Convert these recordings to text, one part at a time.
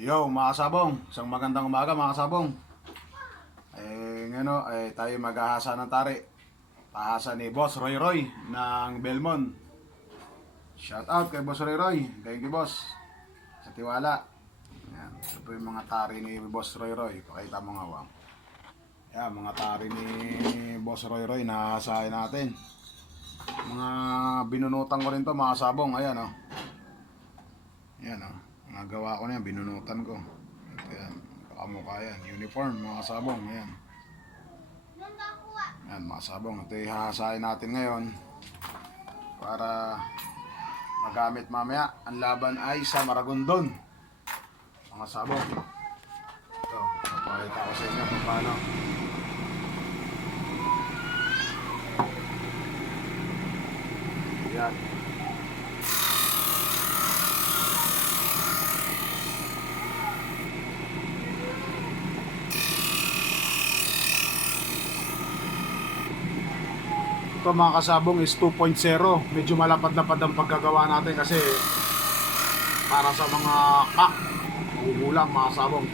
Yo, mga kasabong, isang magandang umaga mga kasabong. Ngayon tayo maghahasa ng tari. Pahasa ni Boss Roy Roy ng Belmont. Shout out kay Boss Roy Roy. Thank you, boss, sa tiwala. Yan, ito po yung mga tari ni Boss Roy Roy. Pakita mo nga, wang. Yan, mga tari ni Boss Roy Roy na hahasain natin. Mga binunutan ko rin to mga kasabong. Ayan, oh. Yan, oh. Nagawa ko na yan, binunutan ko. Ito yan, kakamukha yan. Uniform, mga sabong, yan. Yan, mga sabong. Ito yung hahasain natin ngayon para magamit mamaya. Ang laban ay sa Maragondon, mga sabong. Ito, papakita ko sa inyo kung paano. Yan. Ito mga kasabong is 2.0. Medyo malapad-lapad ang paggagawa natin kasi para sa mga kak, magugulang mga kasabong.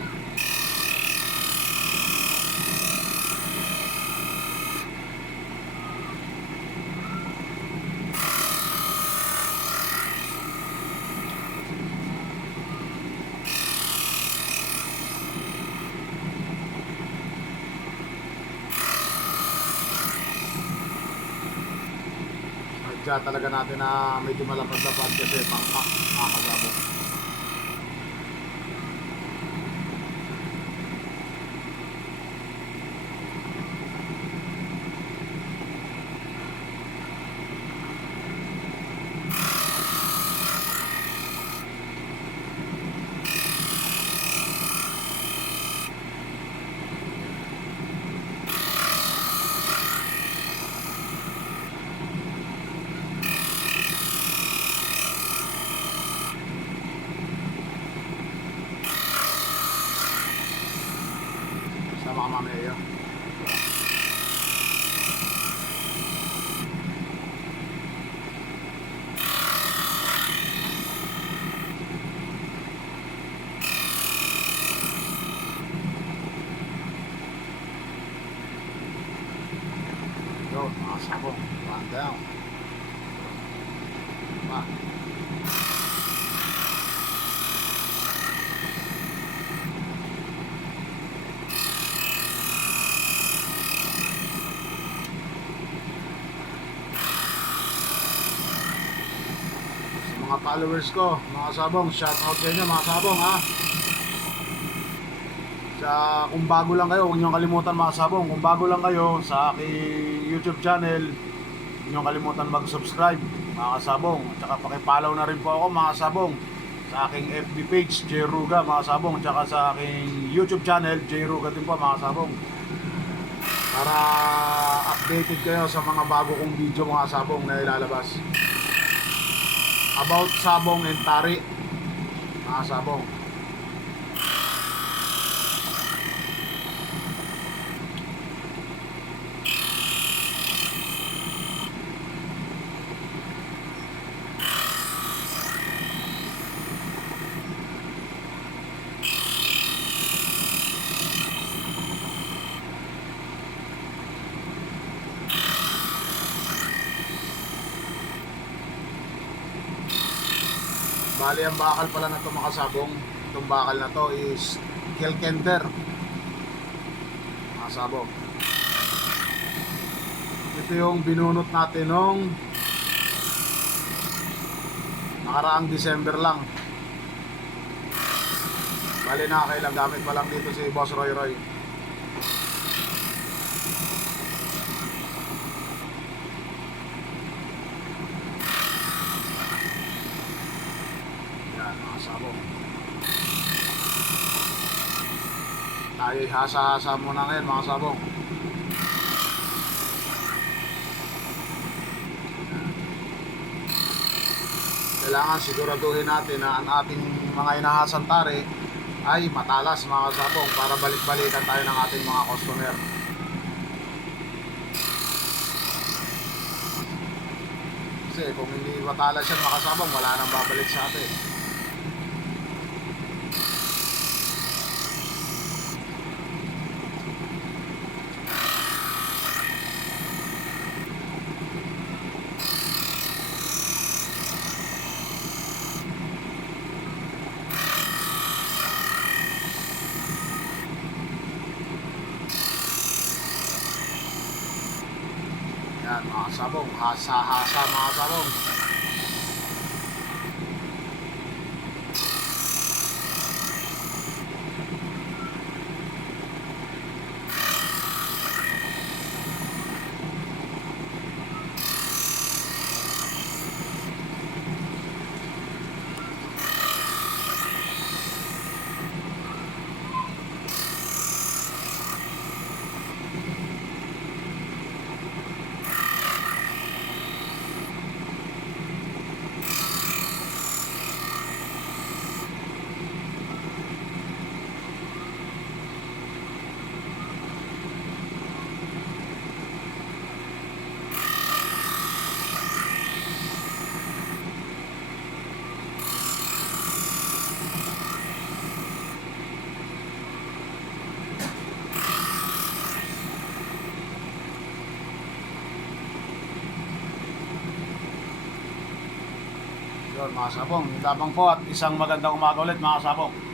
Kaya talaga natin na medyo malapad-lapad kasi pang-kak mga kasabong. Sama ka mamaya yun. Yo, mga sabong, one down. Pa. Mga followers ko, mga sabong, shout out sa inyo mga sabong, ha. Kung bago lang kayo, huwag niyong kalimutan mga sabong. Kung bago lang kayo sa aking YouTube channel, huwag niyong kalimutan mag-subscribe mga kasabong. At saka pakipollow na rin po ako mga sabong sa aking FB page, J. Ruga mga sabong. At saka sa aking YouTube channel, J. Ruga din po mga sabong, para updated kayo sa mga bago kong video mga sabong na ilalabas about sabong and tari mga sabong. Bali, ang bakal pala na ito mga sabong, itong bakal na to is Kelkender mga sabong. Ito yung binunot natin nung nakaraang December lang. Bali, nakakailang gamit pa lang dito si Boss Roy Roy. Mga sabong, tayo'y hasa-hasa muna ngayon mga sabong. Kailangan siguraduhin natin na ang ating mga inahasang tari ay matalas mga sabong para balik-balikan tayo ng ating mga customer. Kasi kung hindi matalas yan makasabang, wala nang babalik sa atin. sabong, hasa-hasa mga sabong. Yun mga sabong, tabang po at isang magandang umaga ulit mga sabong.